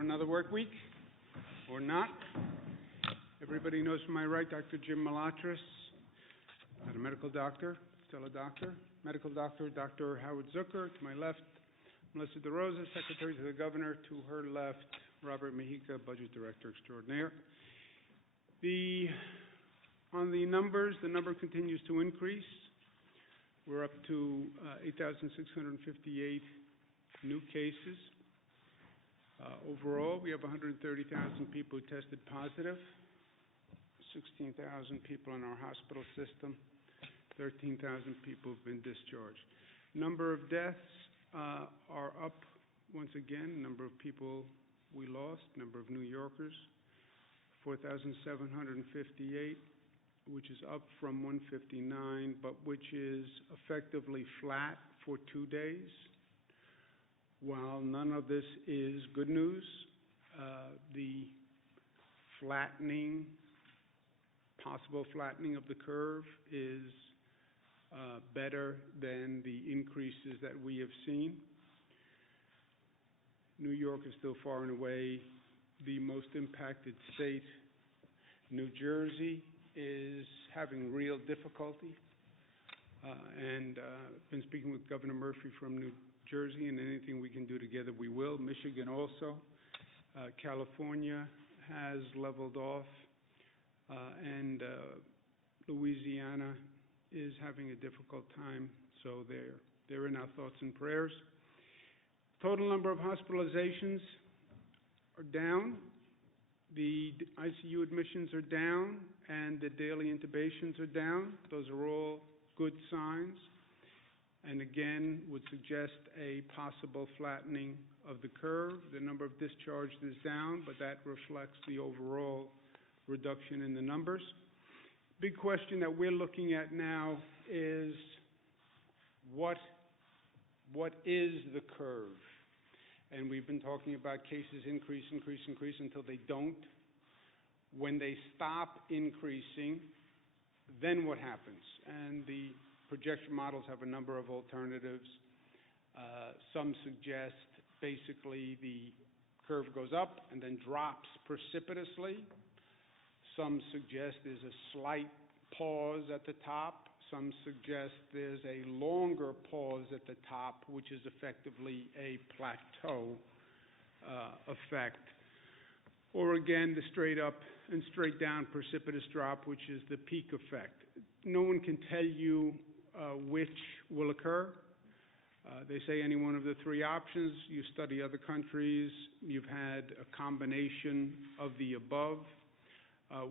of another work week, or not. Everybody knows from my right, Dr. Jim Malatras, not a medical doctor, still a doctor. Medical doctor, Dr. Howard Zucker. To my left, Melissa DeRosa, Secretary to the Governor. To her left, Robert Mejica, Budget Director Extraordinaire. On the numbers, the number continues to increase. We're up to 8,658 new cases. Overall, we have 130,000 people who tested positive, 16,000 people in our hospital system, 13,000 people have been discharged. Number of deaths are up once again. Number of people we lost, number of New Yorkers, 4,758, which is up from 159, but which is effectively flat for 2 days. While none of this is good news, the possible flattening of the curve is better than the increases that we have seen. New York is still far and away the most impacted state. New Jersey is having real difficulty, and been speaking with Governor Murphy from New Jersey, and anything we can do together, we will. Michigan also. California has leveled off, and Louisiana is having a difficult time, so they're in our thoughts and prayers. Total number of hospitalizations are down. The ICU admissions are down, and the daily intubations are down. Those are all good signs, and again would suggest a possible flattening of the curve. The number of discharged is down, but that reflects the overall reduction in the numbers. Big question that we're looking at now is what is the curve? And we've been talking about cases increase until they don't. When they stop increasing, then what happens? And the projection models have a number of alternatives. Some suggest basically the curve goes up and then drops precipitously. Some suggest there's a slight pause at the top. Some suggest there's a longer pause at the top, which is effectively a plateau effect. Or again, the straight up and straight down precipitous drop, which is the peak effect. No one can tell you which will occur. They say any one of the three options. You study other countries, you've had a combination of the above.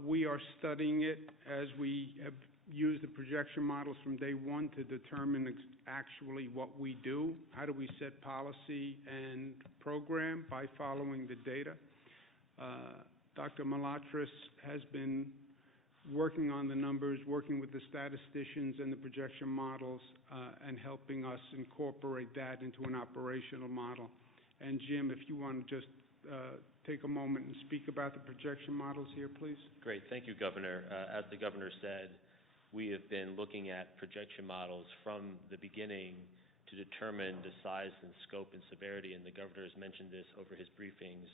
We are studying it as we have used the projection models from day one to determine actually what we do. How do we set policy and program? By following the data. Dr. Malatras has been working on the numbers, working with the statisticians and the projection models, and helping us incorporate that into an operational model. And Jim, if you want to just take a moment and speak about the projection models here, please. Great. Thank you, Governor. As the Governor said, we have been looking at projection models from the beginning to determine the size and scope and severity, and the Governor has mentioned this over his briefings.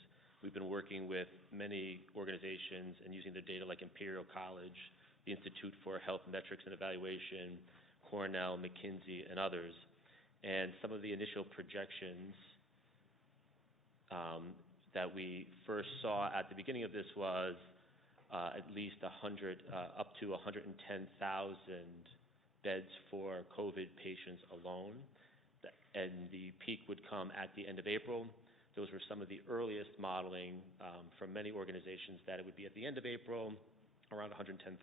We've been working with many organizations and using their data like Imperial College, the Institute for Health Metrics and Evaluation, Cornell, McKinsey, and others. And some of the initial projections that we first saw at the beginning of this was at least 100, up to 110,000 beds for COVID patients alone, and the peak would come at the end of April. Those were some of the earliest modeling from many organizations, that it would be at the end of April, around 110,000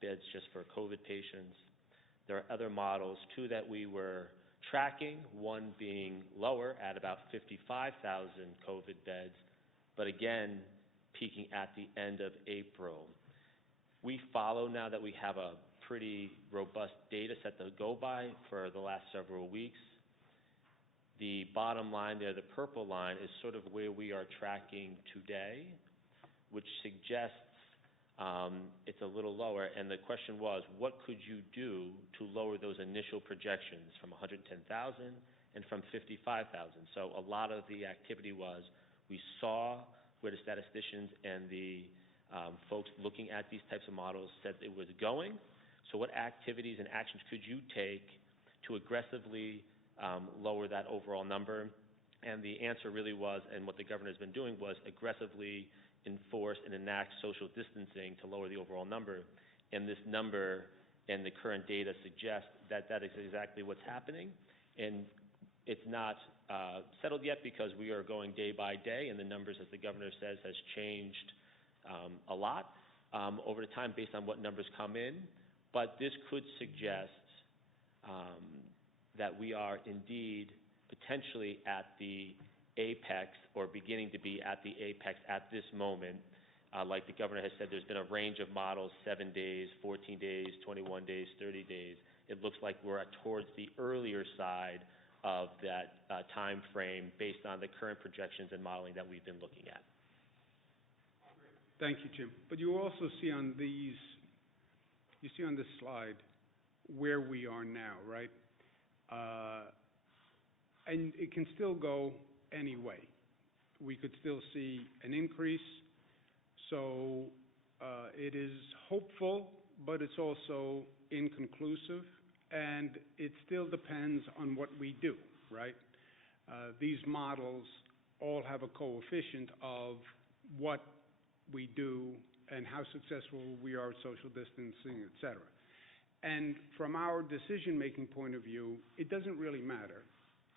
beds just for COVID patients. There are other models too that we were tracking, one being lower at about 55,000 COVID beds, but again, peaking at the end of April. We follow now that we have a pretty robust data set to go by for the last several weeks. The bottom line there, the purple line, is sort of where we are tracking today, which suggests it's a little lower. And the question was, what could you do to lower those initial projections from 110,000 and from 55,000? So a lot of the activity was, We saw where the statisticians and the folks looking at these types of models said it was going. So what activities and actions could you take to aggressively lower that overall number? And the answer really was, and what the governor has been doing, was aggressively enforce and enact social distancing to lower the overall number. And this number and the current data suggest that that is exactly what's happening. And it's not settled yet because we are going day by day, and the numbers, as the governor says, has changed a lot over the time based on what numbers come in. But this could suggest that we are indeed potentially at the apex, or beginning to be at the apex at this moment. Like the governor has said, there's been a range of models, 7 days, 14 days, 21 days, 30 days. It looks like we're towards the earlier side of that time frame based on the current projections and modeling that we've been looking at. Thank you, Jim. But you also see on these, you see on this slide where we are now, right? And it can still go any way. We could still see an increase. So it is hopeful, but it's also inconclusive, and it still depends on what we do, right? These models all have a coefficient of what we do and how successful we are at social distancing, et cetera. And from our decision-making point of view, it doesn't really matter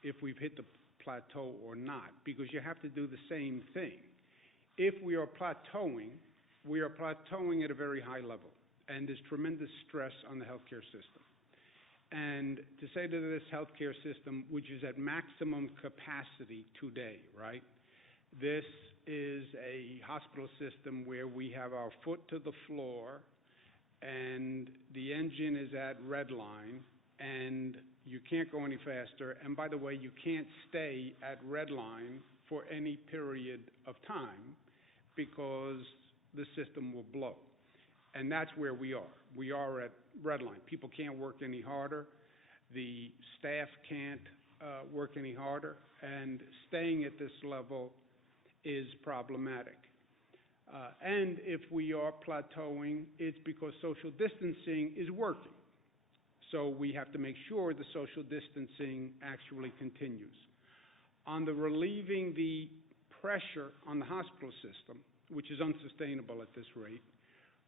if we've hit the plateau or not, because you have to do the same thing. If we are plateauing at a very high level, and there's tremendous stress on the healthcare system. And to say to this healthcare system, which is at maximum capacity today, right? This is a hospital system where we have our foot to the floor, and the engine is at red line, and you can't go any faster. And by the way, you can't stay at red line for any period of time because the system will blow. And that's where we are. We are at red line. People can't work any harder. The staff can't work any harder. And staying at this level is problematic. And if we are plateauing, it's because social distancing is working. So we have to make sure the social distancing actually continues. On the relieving the pressure on the hospital system, which is unsustainable at this rate,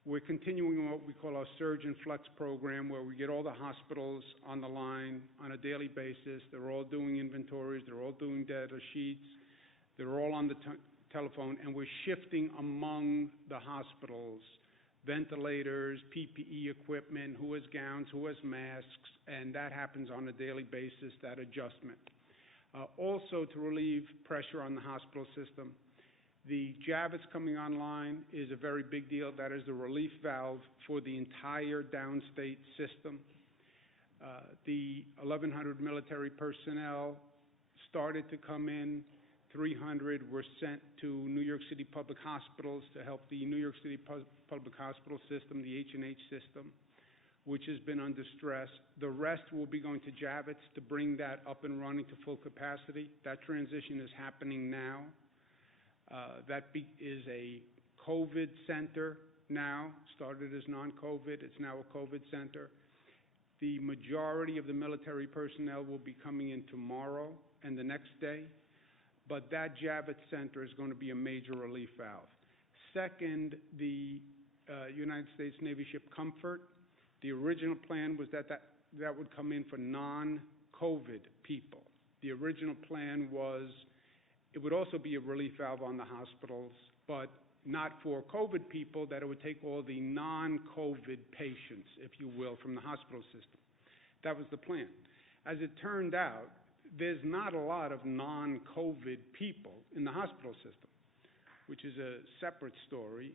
we're continuing what we call our Surge and Flex program, where we get all the hospitals on the line on a daily basis. They're all doing inventories. They're all doing data sheets. They're all on the telephone, and we're shifting among the hospitals, ventilators, PPE equipment, who has gowns, who has masks, and that happens on a daily basis, that adjustment. Also, to relieve pressure on the hospital system, the Javits coming online is a very big deal. That is the relief valve for the entire downstate system. The 1,100 military personnel started to come in. 300 were sent to New York City public hospitals to help the New York City public hospital system, the H&H system, which has been under stress. The rest will be going to Javits to bring that up and running to full capacity. That transition is happening now. That is a COVID center now, started as non-COVID. It's now a COVID center. The majority of the military personnel will be coming in tomorrow and the next day. But that Javits Center is going to be a major relief valve. Second, the United States Navy ship Comfort. The original plan was that would come in for non-COVID people. The original plan was it would also be a relief valve on the hospitals, but not for COVID people, that it would take all the non-COVID patients, if you will, from the hospital system. That was the plan. As it turned out, there's not a lot of non-COVID people in the hospital system, which is a separate story,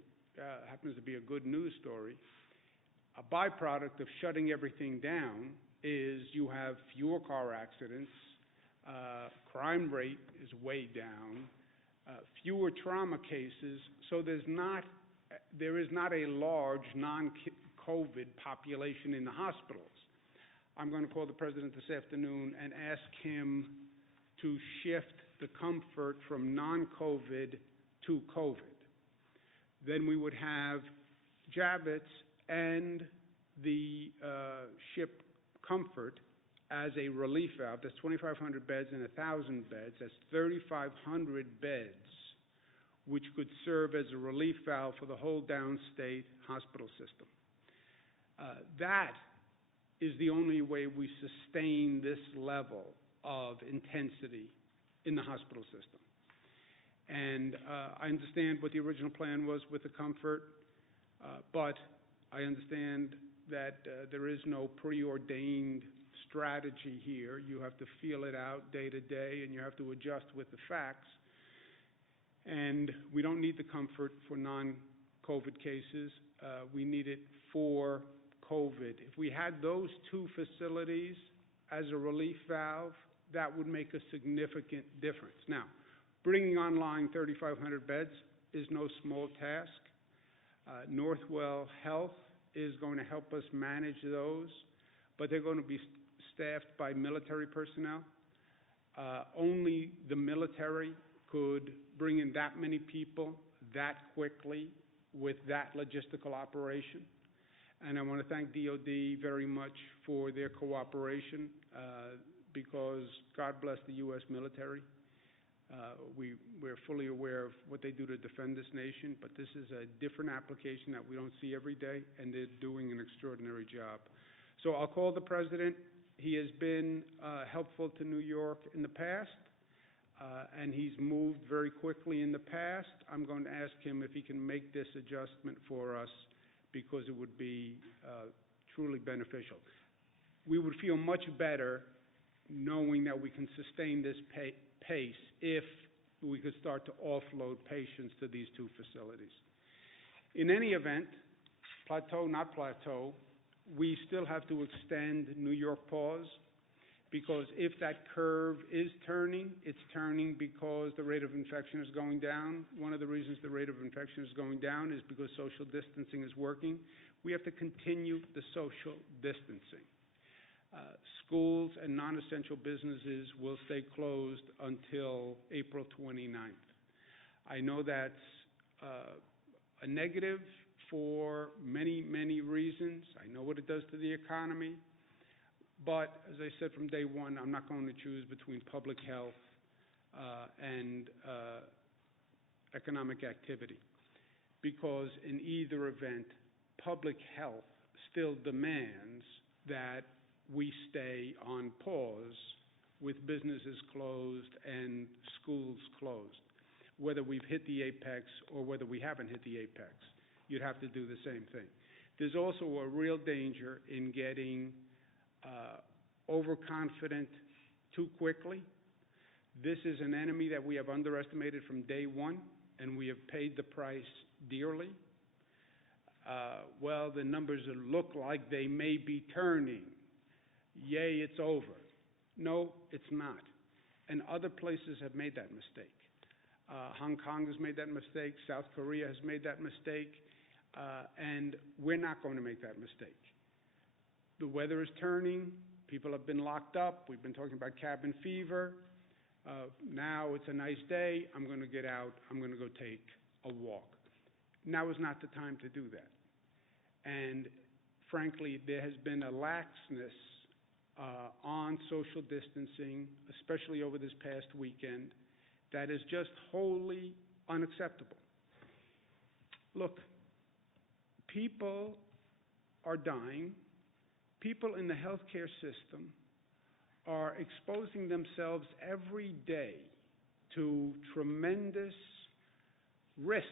happens to be a good news story. A byproduct of shutting everything down is you have fewer car accidents, crime rate is way down, fewer trauma cases, so there is not a large non-COVID population in the hospitals. I'm going to call the president this afternoon and ask him to shift the comfort from non-COVID to COVID. Then we would have Javits and the ship Comfort as a relief valve. That's 2,500 beds and 1,000 beds. That's 3,500 beds, which could serve as a relief valve for the whole downstate hospital system. That is the only way we sustain this level of intensity in the hospital system. And I understand what the original plan was with the Comfort, but I understand that there is no preordained strategy here. You have to feel it out day to day, and you have to adjust with the facts. And we don't need the Comfort for non-COVID cases. We need it for COVID. If we had those two facilities as a relief valve, that would make a significant difference. Now, bringing online 3,500 beds is no small task. Northwell Health is going to help us manage those, but they're going to be staffed by military personnel. Only the military could bring in that many people that quickly with that logistical operation. And I want to thank DOD very much for their cooperation because God bless the U.S. military. We're fully aware of what they do to defend this nation, but this is a different application that we don't see every day, and they're doing an extraordinary job. So I'll call the president. He has been helpful to New York in the past, and he's moved very quickly in the past. I'm going to ask him if he can make this adjustment for us because it would be truly beneficial. We would feel much better knowing that we can sustain this pace if we could start to offload patients to these two facilities. In any event, plateau, not plateau, we still have to extend New York pause because if that curve is turning, it's turning because the rate of infection is going down. One of the reasons the rate of infection is going down is because social distancing is working. We have to continue the social distancing. Schools and non-essential businesses will stay closed until April 29th. I know that's a negative for many, many reasons. I know what it does to the economy. But as I said from day one, I'm not going to choose between public health and economic activity because in either event, public health still demands that we stay on pause with businesses closed and schools closed. Whether we've hit the apex or whether we haven't hit the apex, you'd have to do the same thing. There's also a real danger in getting overconfident too quickly. This is an enemy that we have underestimated from day one, and we have paid the price dearly. Well, the numbers look like they may be turning. Yay, it's over. No, it's not. And other places have made that mistake. Hong Kong has made that mistake. South Korea has made that mistake. And we're not going to make that mistake. The weather is turning. People have been locked up. We've been talking about cabin fever. Now it's a nice day. I'm going to get out. I'm going to go take a walk. Now is not the time to do that. And frankly, there has been a laxness on social distancing, especially over this past weekend, that is just wholly unacceptable. Look, people are dying. People in the healthcare system are exposing themselves every day to tremendous risk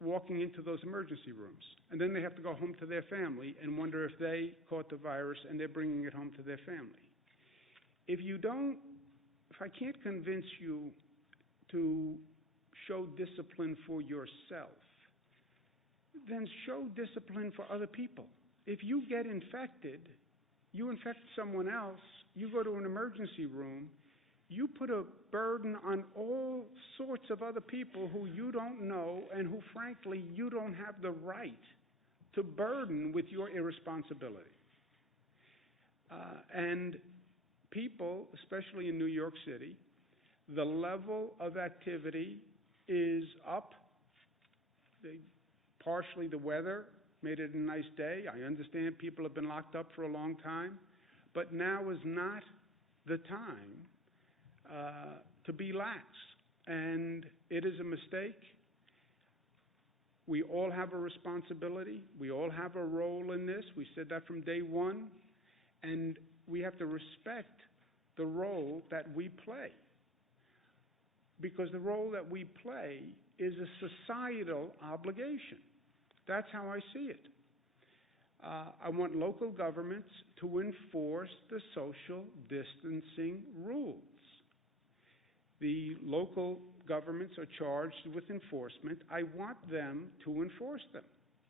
walking into those emergency rooms. And then they have to go home to their family and wonder if they caught the virus and they're bringing it home to their family. If I can't convince you to show discipline for yourself, then show discipline for other people. If you get infected, you infect someone else, you go to an emergency room, you put a burden on all sorts of other people who you don't know and who, frankly, you don't have the right to burden with your irresponsibility. And people, especially in New York City, The level of activity is up. Partially the weather made it a nice day. I understand people have been locked up for a long time, but now is not the time to be lax. And it is a mistake. We all have a responsibility. We all have a role in this. We said that from day one. And we have to respect the role that we play. Because the role that we play is a societal obligation. That's how I see it. I want local governments to enforce the social distancing rules. The local governments are charged with enforcement. I want them to enforce them.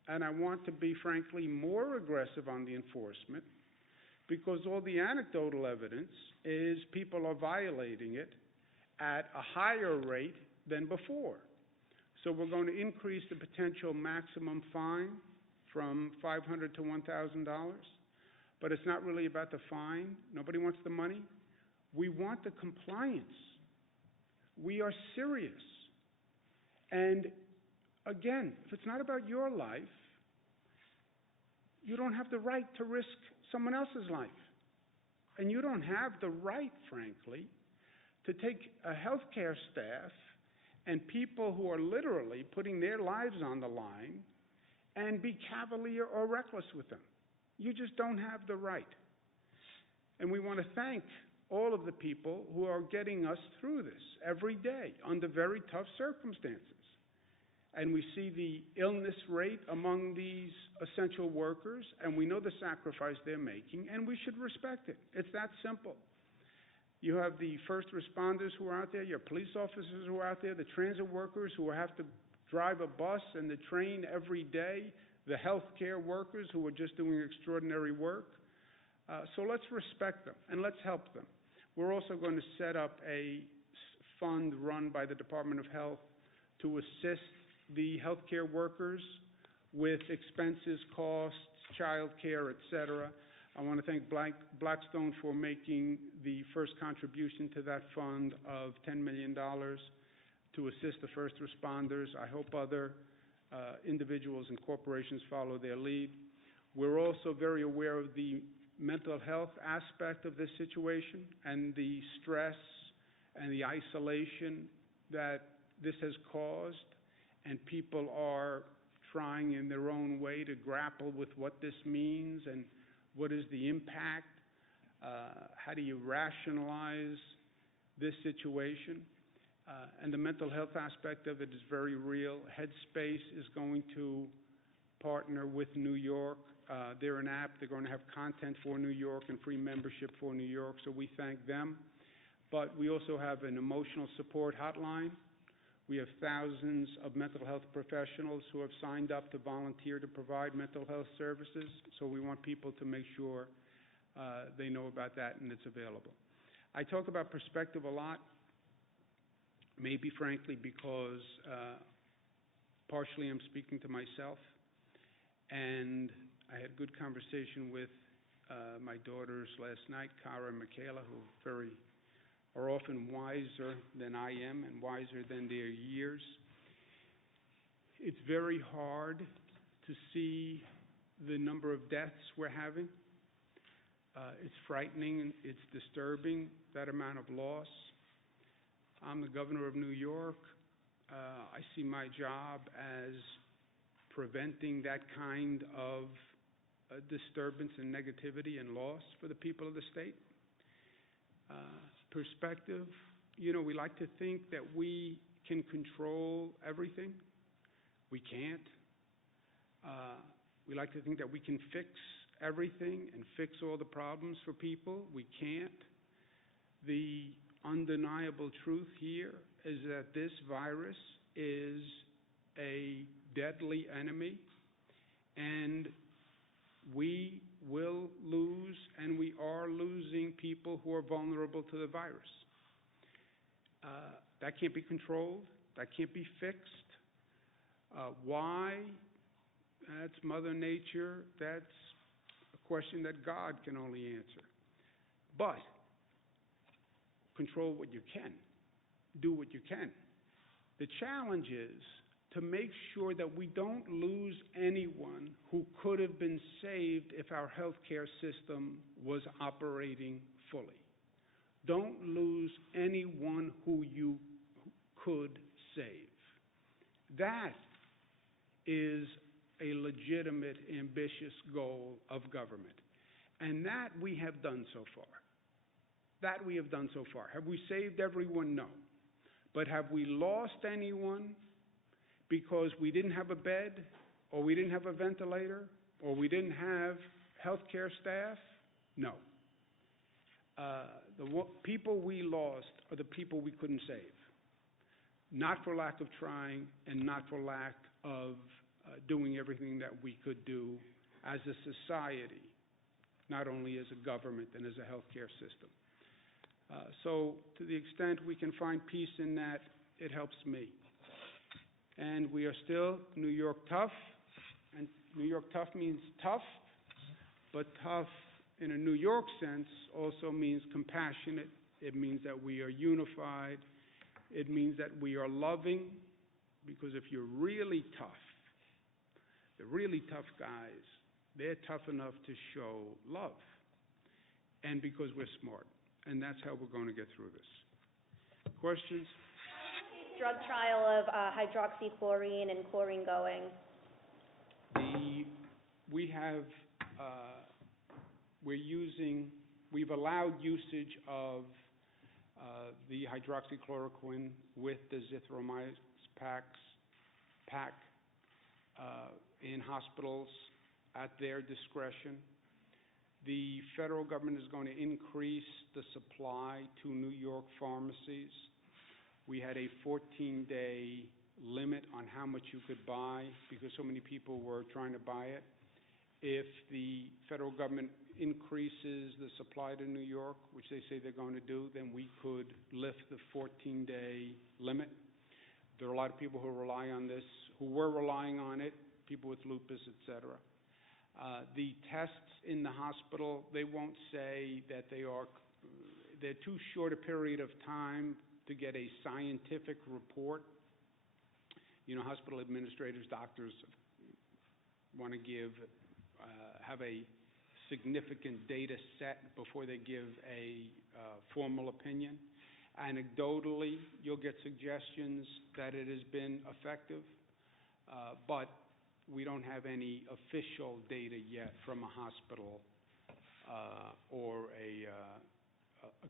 And I want to be, frankly, more aggressive on the enforcement, because all the anecdotal evidence is people are violating it at a higher rate than before. So we're going to increase the potential maximum fine from $500 to $1,000. But it's not really about the fine. Nobody wants the money. We want the compliance. We are serious. And again, if it's not about your life, you don't have the right to risk someone else's life. And you don't have the right, frankly, to take a healthcare staff and people who are literally putting their lives on the line and be cavalier or reckless with them. You just don't have the right. And we want to thank all of the people who are getting us through this every day under very tough circumstances. And we see the illness rate among these essential workers, and we know the sacrifice they're making, and we should respect it. It's that simple. You have the first responders who are out there, your police officers who are out there, the transit workers who have to drive a bus and the train every day, the healthcare workers who are just doing extraordinary work. So let's respect them and let's help them. We're also going to set up a fund run by the Department of Health to assist the healthcare workers with expenses, costs, child care, et cetera. I want to thank Blackstone for making the first contribution to that fund of $10 million to assist the first responders. I hope other individuals and corporations follow their lead. We're also very aware of the mental health aspect of this situation and the stress and the isolation that this has caused, and people are trying in their own way to grapple with what this means and what is the impact, how do you rationalize this situation, and the mental health aspect of it is very real. Headspace is going to partner with New York. They're an app. They're going to have content for New York and free membership for New York, so we thank them. But we also have an emotional support hotline. We have thousands of mental health professionals who have signed up to volunteer to provide mental health services, so we want people to make sure they know about that and it's available. I talk about perspective a lot, maybe frankly because partially I'm speaking to myself, and I had a good conversation with my daughters last night, Cara and Michaela, who are often wiser than I am and wiser than their years. It's very hard to see the number of deaths we're having. It's frightening, it's disturbing, that amount of loss. I'm the governor of New York. I see my job as preventing that kind of disturbance and negativity and loss for the people of the state. Perspective, we like to think that we can control everything. We can't. We like to think that we can fix everything and fix all the problems for people. We can't. The undeniable truth here is that this virus is a deadly enemy, and we will lose, and we are losing people who are vulnerable to the virus. That can't be controlled. That can't be fixed. Why? That's Mother Nature. That's a question that God can only answer. But control what you can. do what you can. The challenge is to make sure that we don't lose anyone who could have been saved if our healthcare system was operating fully. Don't lose anyone who you could save. That is a legitimate, ambitious goal of government. And that we have done so far. That we have done so far. Have we saved everyone? No. But have we lost anyone because we didn't have a bed, or we didn't have a ventilator, or we didn't have healthcare staff? No. The people we lost are the people we couldn't save. Not for lack of trying, and not for lack of doing everything that we could do as a society, not only as a government and as a healthcare system. So to the extent we can find peace in that, it helps me. And we are still New York tough, and New York tough means tough, but tough in a New York sense also means compassionate. It means that we are unified. It means that we are loving, because if you're really tough, the really tough guys, they're tough enough to show love, and because we're smart. And that's how we're going to get through this. Questions? Drug trial of hydroxychloroquine and chlorine going? We've allowed usage of the hydroxychloroquine with the zithromycin pack in hospitals at their discretion. The federal government is going to increase the supply to New York pharmacies. We had a 14-day limit on how much you could buy because so many people were trying to buy it. If the federal government increases the supply to New York, which they say they're going to do, then we could lift the 14-day limit. There are a lot of people who rely on this, who were relying on it, people with lupus, et cetera. The tests in the hospital, they won't say that they're too short a period of time to get a scientific report. You know, hospital administrators, doctors want to have a significant data set before they give a formal opinion. Anecdotally, you'll get suggestions that it has been effective, but we don't have any official data yet from a hospital or a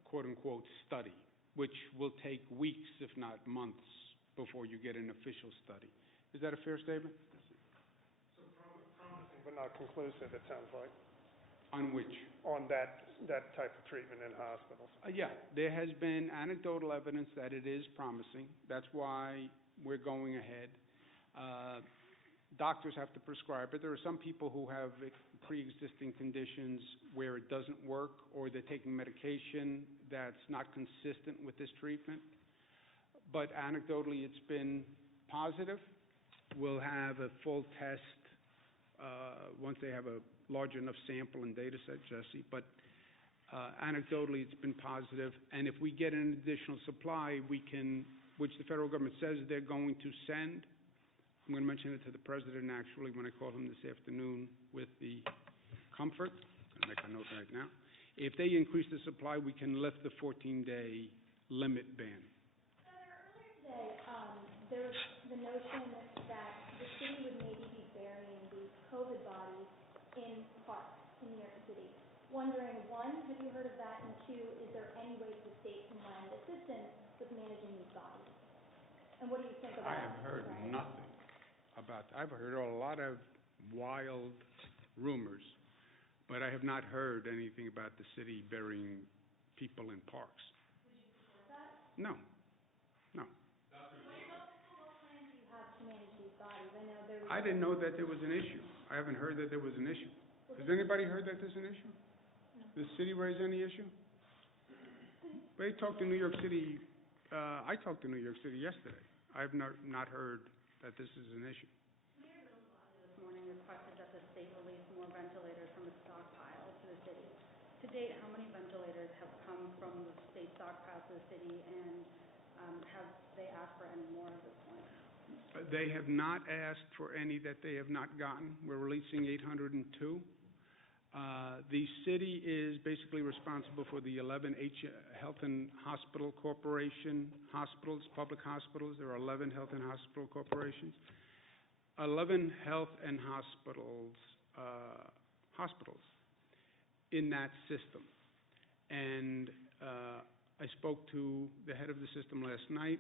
quote-unquote study, which will take weeks, if not months, before you get an official study. Is that a fair statement? So promising but not conclusive, it sounds like. On which? On that type of treatment in hospitals. Yeah, there has been anecdotal evidence that it is promising. That's why we're going ahead. Doctors have to prescribe it. There are some people who have pre-existing conditions where it doesn't work, or they're taking medication that's not consistent with this treatment. But anecdotally, it's been positive. We'll have a full test once they have a large enough sample and data set, Jesse. But anecdotally, it's been positive. And if we get an additional supply, we can, which the federal government says they're going to send. I'm going to mention it to the president, actually, when I call him this afternoon with the comfort. I'm going to make a note right now. If they increase the supply, we can lift the 14-day limit ban. Earlier today, there was the notion that the city would maybe be burying these COVID bodies in parks in New York City. Wondering, one, have you heard of that? And two, is there any way the state can lend assistance with managing these bodies? And what do you think about that? I have heard nothing about that. I've heard a lot of wild rumors, but I have not heard anything about the city burying people in parks. Would you support that? No. What plans do you have to manage these bodies? I know there was... I didn't know that there was an issue. I haven't heard that there was an issue. Has anybody heard that there's an issue? No. Does the city raise any issue? They talked to New York City. I talked to New York City yesterday. I have not heard that this is an issue. Mayor Bill this morning requested that the state release more ventilators from its stockpile to the city. To date, how many ventilators have come from the state stockpile to the city, and Have they asked for any more at this point? They have not asked for any that they have not gotten. We're releasing 802. The city is basically responsible for the 11 Health and Hospital Corporation hospitals, public hospitals. There are 11 health and hospital corporations. 11 health and hospitals in that system. And I spoke to the head of the system last night.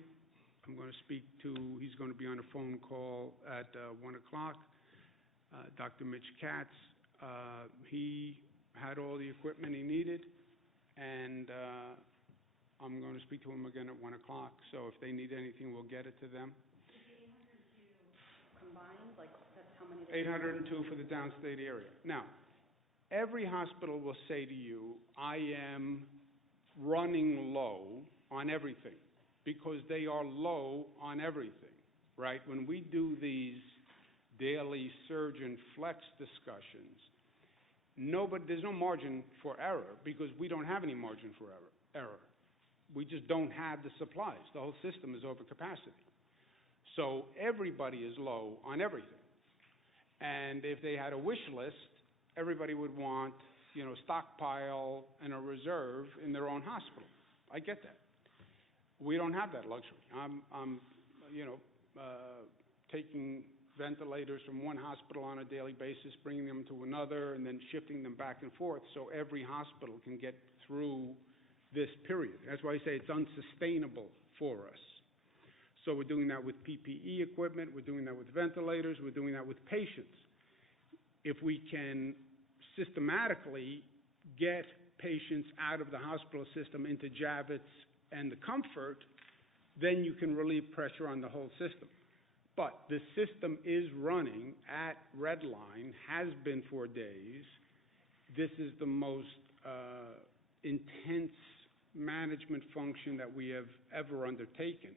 I'm going to he's going to be on a phone call at 1 o'clock, Dr. Mitch Katz. He had all the equipment he needed, and I'm going to speak to him again at 1 o'clock. So if they need anything, we'll get it to them. Combined, like that's how many? 802 for the downstate area. Now, every hospital will say to you, I am running low on everything, because they are low on everything, right? When we do these daily surge and flex discussions, there's no margin for error, because we don't have any margin for error. We just don't have the supplies. The whole system is over capacity. So everybody is low on everything. And if they had a wish list, everybody would want, stockpile and a reserve in their own hospital. I get that. We don't have that luxury. I'm taking ventilators from one hospital on a daily basis, bringing them to another, and then shifting them back and forth so every hospital can get through this period. That's why I say it's unsustainable for us. So we're doing that with PPE equipment, we're doing that with ventilators, we're doing that with patients. If we can systematically get patients out of the hospital system into Javits and the comfort, then you can relieve pressure on the whole system. But the system is running at red line, has been for days. This is the most intense management function that we have ever undertaken.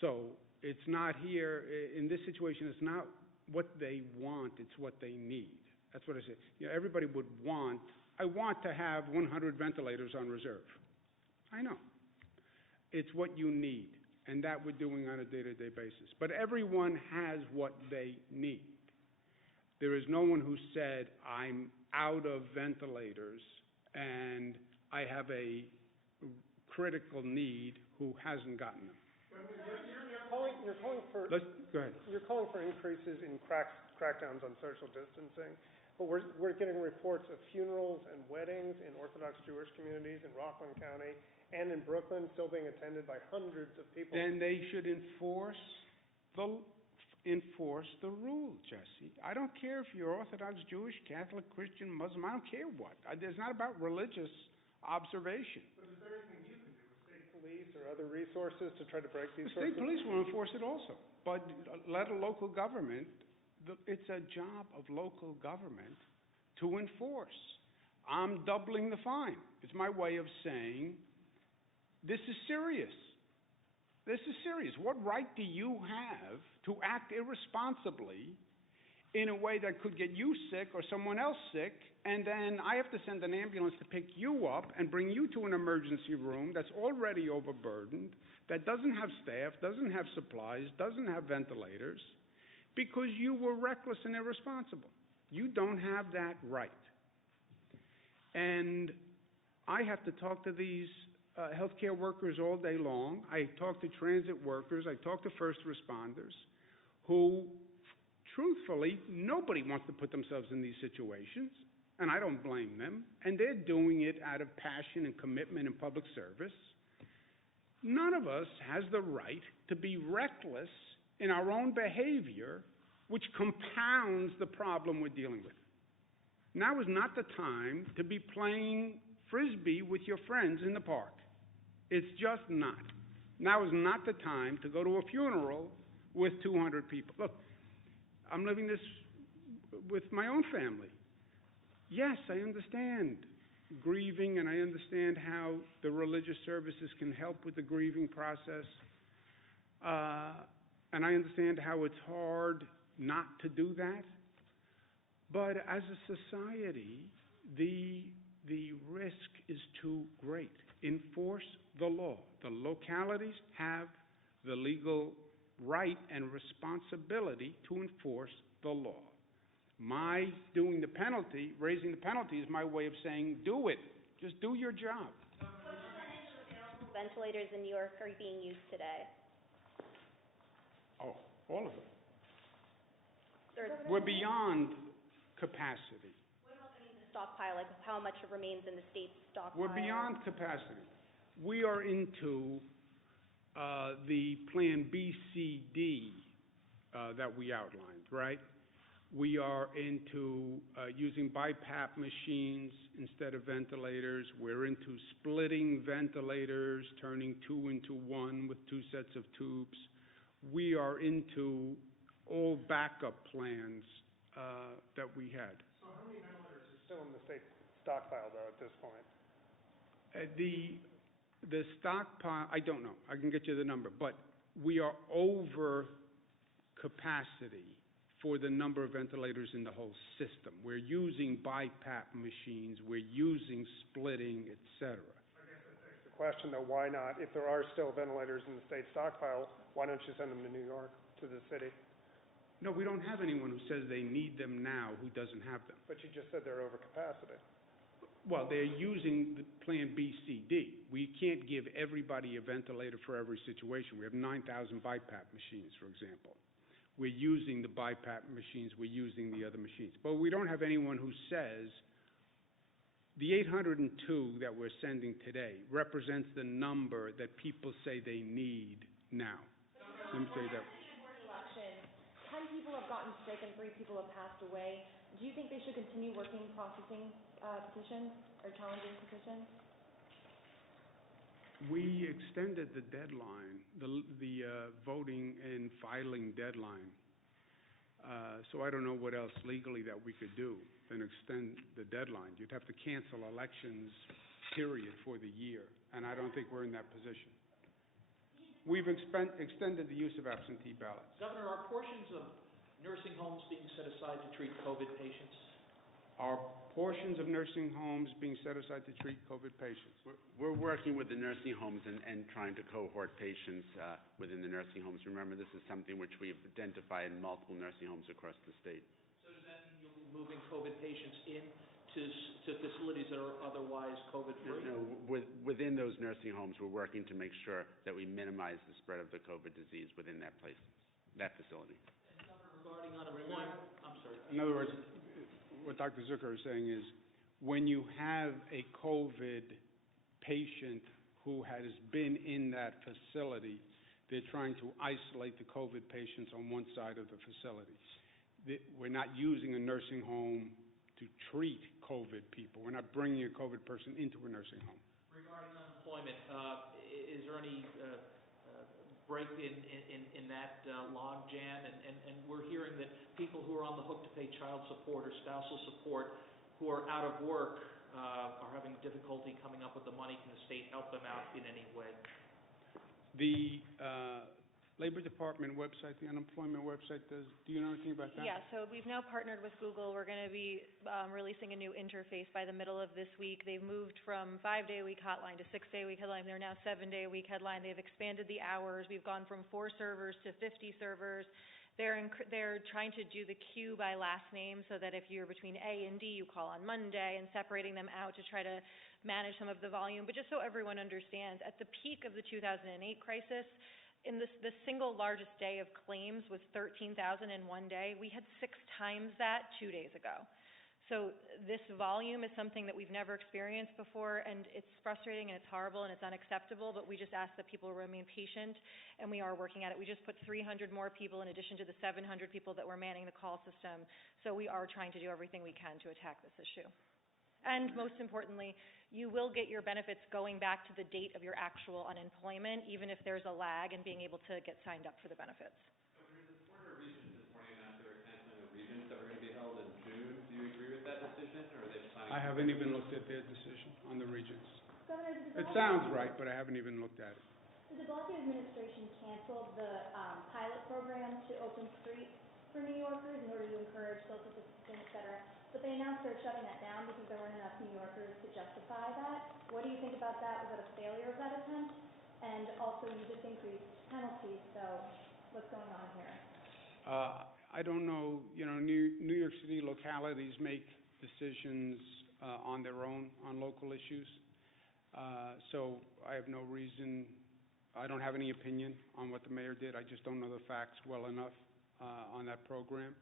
So it's not here, in this situation, it's not what they want, it's what they need. That's what I say. Everybody would want, I want to have 100 ventilators on reserve. I know. It's what you need, and that we're doing on a day-to-day basis. But everyone has what they need. There is no one who said, I'm out of ventilators and I have a critical need who hasn't gotten them. You're calling for increases in crackdowns on social distancing, but we're getting reports of funerals and weddings in Orthodox Jewish communities in Rockland County and in Brooklyn still being attended by hundreds of people. Then they should enforce the rule, Jesse. I don't care if you're Orthodox Jewish, Catholic, Christian, Muslim. I don't care what. It's not about religious observation. But is there anything you can do with state police or other resources to try to break these The state police will enforce it also, but let a local government, it's a job of local government to enforce. I'm doubling the fine. It's my way of saying, this is serious. This is serious. What right do you have to act irresponsibly in a way that could get you sick or someone else sick, and then I have to send an ambulance to pick you up and bring you to an emergency room that's already overburdened, that doesn't have staff, doesn't have supplies, doesn't have ventilators, because you were reckless and irresponsible. You don't have that right. And I have to talk to these healthcare workers all day long. I talk to transit workers. I talk to first responders who, truthfully, nobody wants to put themselves in these situations, and I don't blame them. And they're doing it out of passion and commitment and public service. None of us has the right to be reckless in our own behavior, which compounds the problem we're dealing with. Now is not the time to be playing Frisbee with your friends in the park. It's just not. Now is not the time to go to a funeral with 200 people. Look, I'm living this with my own family. Yes, I understand grieving, and I understand how the religious services can help with the grieving process. And I understand how it's hard not to do that. But as a society, the risk is too great. Enforce the law. The localities have the legal right and responsibility to enforce the law. My doing the penalty, raising the penalty, is my way of saying, do it. Just do your job. Ventilators in New York are being used today? Oh, all of them. Or We're beyond capacity. the stockpile, like how much remains in the state's stockpile? We're beyond capacity. We are into the Plan B, C, D that we outlined, right? We are into using BiPAP machines instead of ventilators. We're into splitting ventilators, turning two into one with two sets of tubes. We are into all backup plans that we had. So how many ventilators are still in the state stockpile, though, at this point? The stockpile, I don't know. I can get you the number, but we are over capacity for the number of ventilators in the whole system. We're using BiPAP machines, we're using splitting, et cetera. I guess that begs the question, though, why not, if there are still ventilators in the state stockpile, why don't you send them to New York, to the city? No, we don't have anyone who says they need them now who doesn't have them. But you just said they're over capacity. Well, they're using the Plan B, C, D. We can't give everybody a ventilator for every situation. We have 9,000 BiPAP machines, for example. We're using the BiPAP machines, we're using the other machines. But we don't have anyone who says the 802 that we're sending today represents the number that people say they need now. Let me say that. Election, 10 people have gotten sick and 3 people have passed away. Do you think they should continue processing petitions or challenging petitions? We extended the deadline, the voting and filing deadline. So I don't know what else legally that we could do than extend the deadline. You'd have to cancel elections, period, for the year, and I don't think we're in that position. We've extended the use of absentee ballots. Governor, are portions of nursing homes being set aside to treat COVID patients? Are portions of nursing homes being set aside to treat COVID patients? We're working with the nursing homes and trying to cohort patients within the nursing homes. Remember, this is something which we've identified in multiple nursing homes across the state. So does that mean you'll be moving COVID patients to facilities that are otherwise COVID-free? No, within those nursing homes, we're working to make sure that we minimize the spread of the COVID disease within that place, that facility. And Governor, regarding unemployment, I'm sorry. In other words, what Dr. Zucker is saying is, when you have a COVID patient who has been in that facility, they're trying to isolate the COVID patients on one side of the facility. We're not using a nursing home to treat COVID people. We're not bringing a COVID person into a nursing home. Regarding unemployment, is there any break in that log jam? And we're hearing that people who are on the hook to pay child support or spousal support who are out of work are having difficulty coming up with the money. Can the state help them out in any way? The Labor Department website, the unemployment website, do you know anything about that? Yeah, so we've now partnered with Google. We're going to be releasing a new interface by the middle of this week. They've moved from 5-day-a-week hotline to 6-day-a-week headline. They're now 7-day-a-week headline. They've expanded the hours. We've gone from 4 servers to 50 servers. They're trying to do the queue by last name so that if you're between A and D, you call on Monday, and separating them out to try to manage some of the volume. But just so everyone understands, at the peak of the 2008 crisis, in the single largest day of claims was 13,000 in one day. We had 6 times that 2 days ago. So this volume is something that we've never experienced before, and it's frustrating and it's horrible and it's unacceptable, but we just ask that people remain patient, and we are working at it. We just put 300 more people in addition to the 700 people that were manning the call system. So we are trying to do everything we can to attack this issue. And most importantly, you will get your benefits going back to the date of your actual unemployment, even if there's a lag in being able to get signed up for the benefits. Governor, the Florida Regents this morning announced they were canceling the Regents that were going to be held in June. Do you agree with that decision, or are they planning? I haven't even looked at their decision on the Regents. Governor, It sounds right, but I haven't even looked at it. the de Blasio administration canceled the pilot program to open streets for New Yorkers in order to encourage social distancing, et cetera. But but they announced they're shutting that down because there weren't enough New Yorkers to justify that. What do you think about that? Was that a failure of that attempt? And also, you just increased penalties, so what's going on here? I don't know, New York City localities make decisions on their own on local issues. So I have no reason, I don't have any opinion on what the mayor did. I just don't know the facts well enough on that program.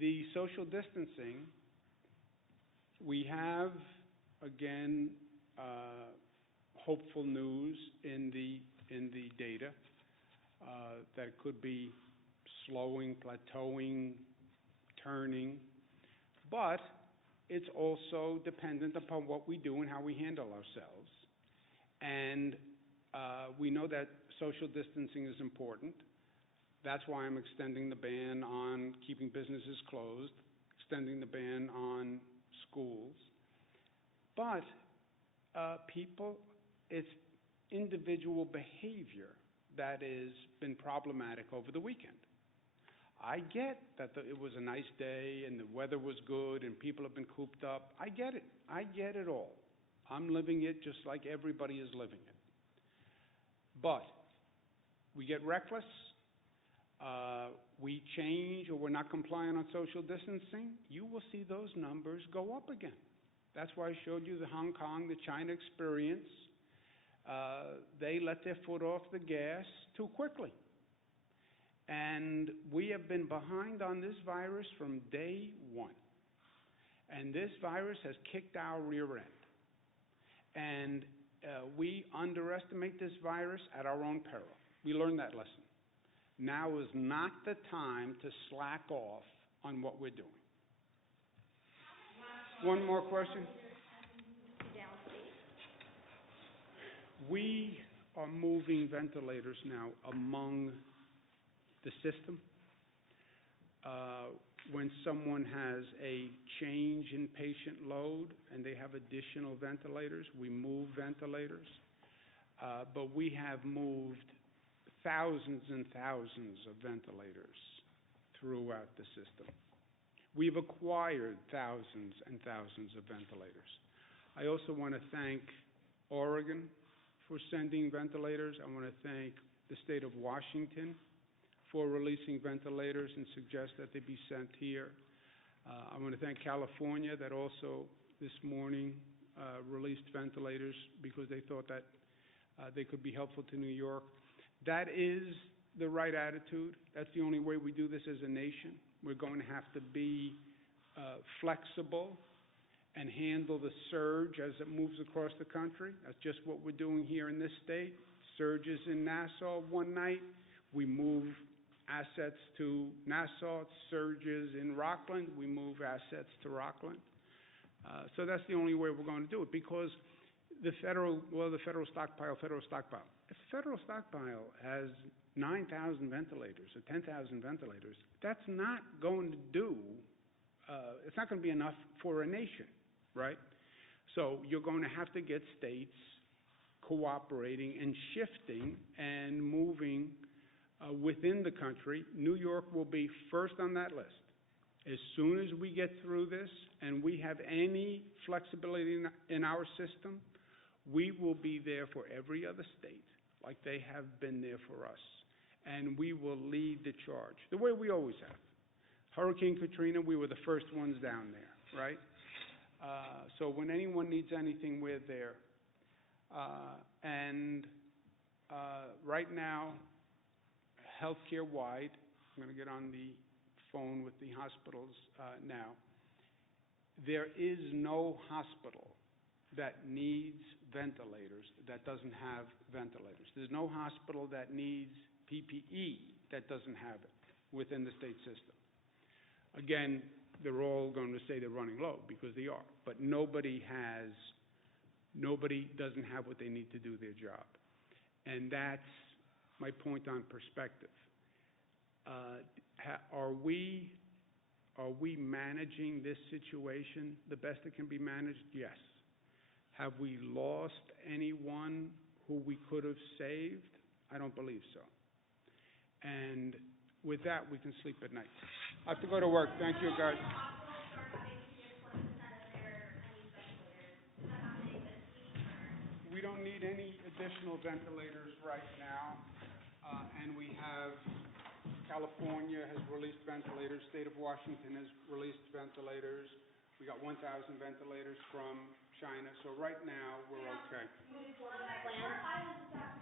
The social distancing, we have, again, hopeful news in the data that it could be slowing, plateauing, turning, but it's also dependent upon what we do and how we handle ourselves. And we know that social distancing is important. That's why I'm extending the ban on keeping businesses closed, extending the ban on schools. But people, it's individual behavior that has been problematic over the weekend. I get that it was a nice day and the weather was good and people have been cooped up. I get it. I get it all. I'm living it just like everybody is living it. But we get reckless, we change, or we're not compliant on social distancing, you will see those numbers go up again. That's why I showed you the Hong Kong, the China experience. They let their foot off the gas too quickly. And we have been behind on this virus from day one. And this virus has kicked our rear end. And we underestimate this virus at our own peril. We learned that lesson. Now is not the time to slack off on what we're doing. One more question. We are moving ventilators now among the system. When someone has a change in patient load and they have additional ventilators, we move ventilators. But we have moved thousands and thousands of ventilators throughout the system. We've acquired thousands and thousands of ventilators. I also want to thank Oregon for sending ventilators. I want to thank the state of Washington for releasing ventilators and suggest that they be sent here. I want to thank California that also this morning released ventilators because they thought that they could be helpful to New York. That is the right attitude. That's the only way we do this as a nation. We're going to have to be flexible and handle the surge as it moves across the country. That's just what we're doing here in this state. Surges in Nassau one night, we move assets to Nassau. Surges in Rockland, we move assets to Rockland. So that's the only way we're going to do it, because the federal stockpile. If the federal stockpile has 9,000 ventilators or 10,000 ventilators, that's not going to do, it's not going to be enough for a nation, right? So you're going to have to get states cooperating and shifting and moving within the country. New York will be first on that list. As soon as we get through this and we have any flexibility in our system, we will be there for every other state like they have been there for us. And we will lead the charge, the way we always have. Hurricane Katrina, we were the first ones down there, right? So when anyone needs anything, we're there. Right now, healthcare-wide, I'm going to get on the phone with the hospitals now. There is no hospital that needs ventilators that doesn't have ventilators. There's no hospital that needs PPE that doesn't have it within the state system. Again, they're all going to say they're running low because they are, but nobody doesn't have what they need to do their job. And that's my point on perspective. Are we managing this situation the best it can be managed? Yes. Have we lost anyone who we could have saved? I don't believe so. And with that, we can sleep at night. I have to go to work. Thank you, guys. don't need any additional ventilators right now, and we have California has released ventilators, State of Washington has released ventilators. We got 1,000 ventilators from China, so right now we're okay. What about islands